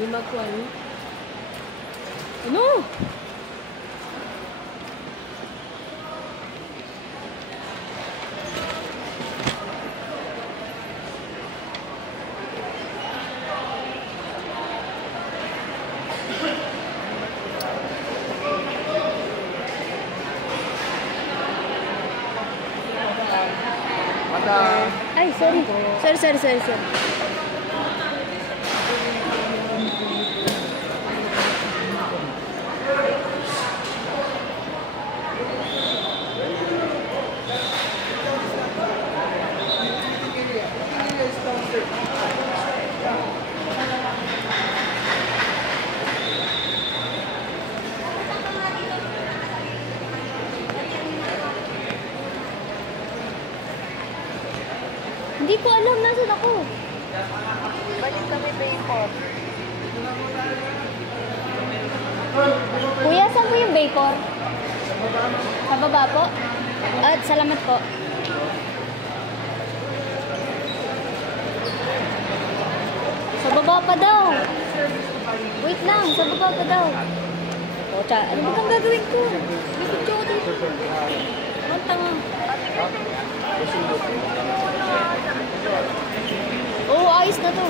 Limakuan. Ano? Ay, sorry. Sorry. Hindi ko alam nasan ako. Balik kami bacon. Kuya, saan po yung bacon? Sa baba po? At salamat po. Sa baba pa daw. Wait lang, sa baba pa daw. O, ano ba kang gagawin ko? Bigod ko dito. Ang tanga. Oo, ayos na to.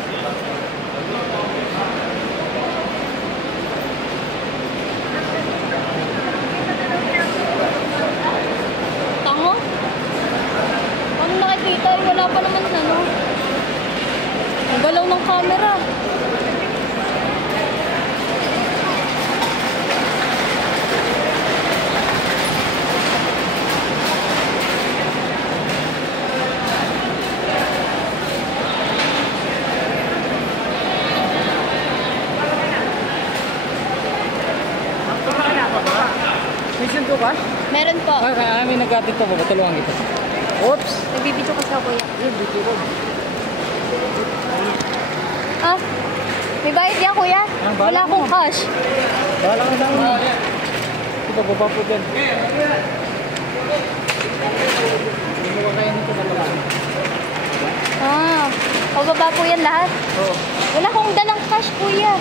Tango? Paano nakikita? Wala pa naman ano. Ang galaw ng camera. Mission to ba? Meron po. Kaya kami nag-atid to, matulungan kita. Oops! Nagbibidyo kasi ako, kuya. Yun, dito ko. Ah, may bayad niya, kuya. Wala akong cash. Bahala ka namin. Ito, baba po dyan. Hindi mo kaya nito sa pala. Ah, pababa po yan lahat. Oo. Wala akong dalang cash, kuya.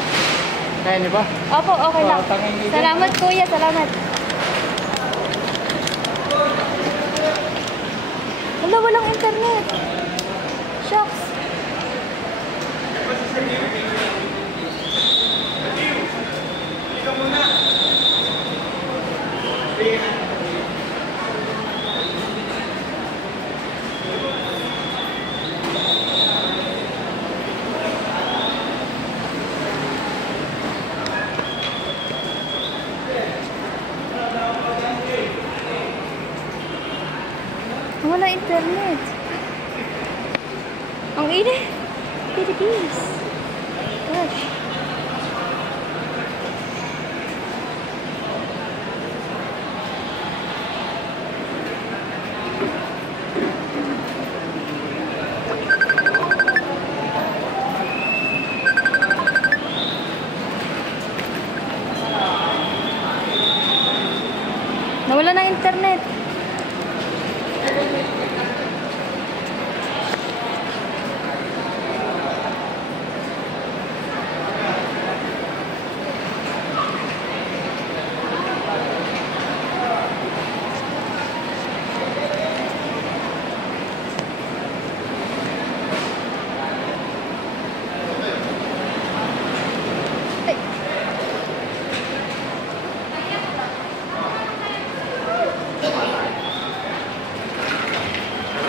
Kaya niyo ba? Opo, okay lang. Salamat, kuya. Salamat. Wala, walang internet. Shucks. Wala internet. Ang init. Philippines. Gosh. Nawala ng internet.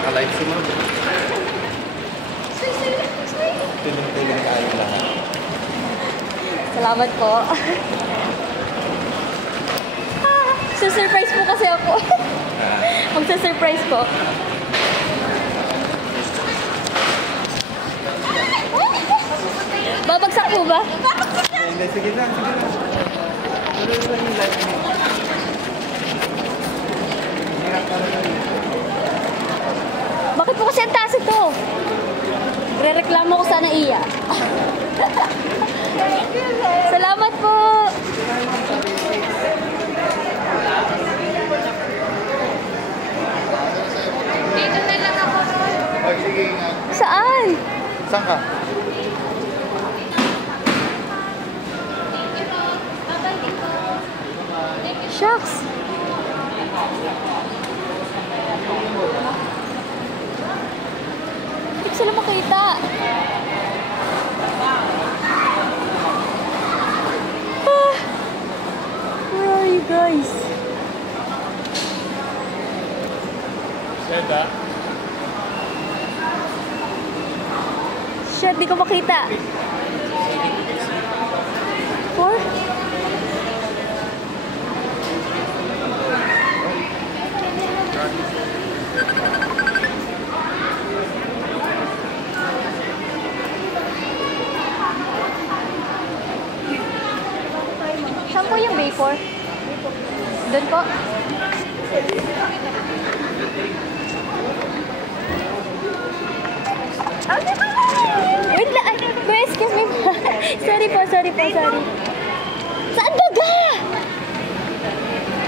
Naka-live si Mom. Tulong-tulong tayo lahat. Salamat po. Surprise po kasi ako. Magsa-surprise po. Babagsak po ba? Hindi, sige lang. Tuloy lang yung live mo. Bakit po kasi ang taas ito? Re-reklamo ko sana iya. Salamat po. Dito na lang ako. Sige, ingat. Saan? Saan ka? Shucks! Hindi ko sila makita. Ah! Where are you guys? Shit, di ko makita. 4? Saan po yung Bay 4? Doon po? Wait lang. Ay, kuya, excuse me po. Sorry po. Saan ba ga?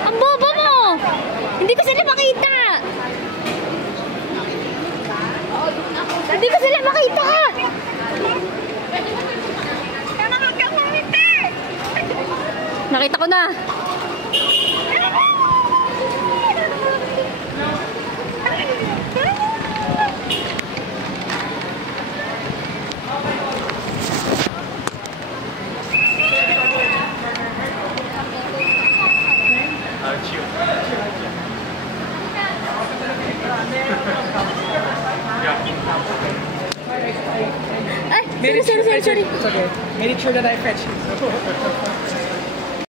Ang bobo mo! Hindi ko sila makita! Hindi ko sila makita! Nakita ko na! Ay, sorry. It's okay. Made it sure that I fetch you.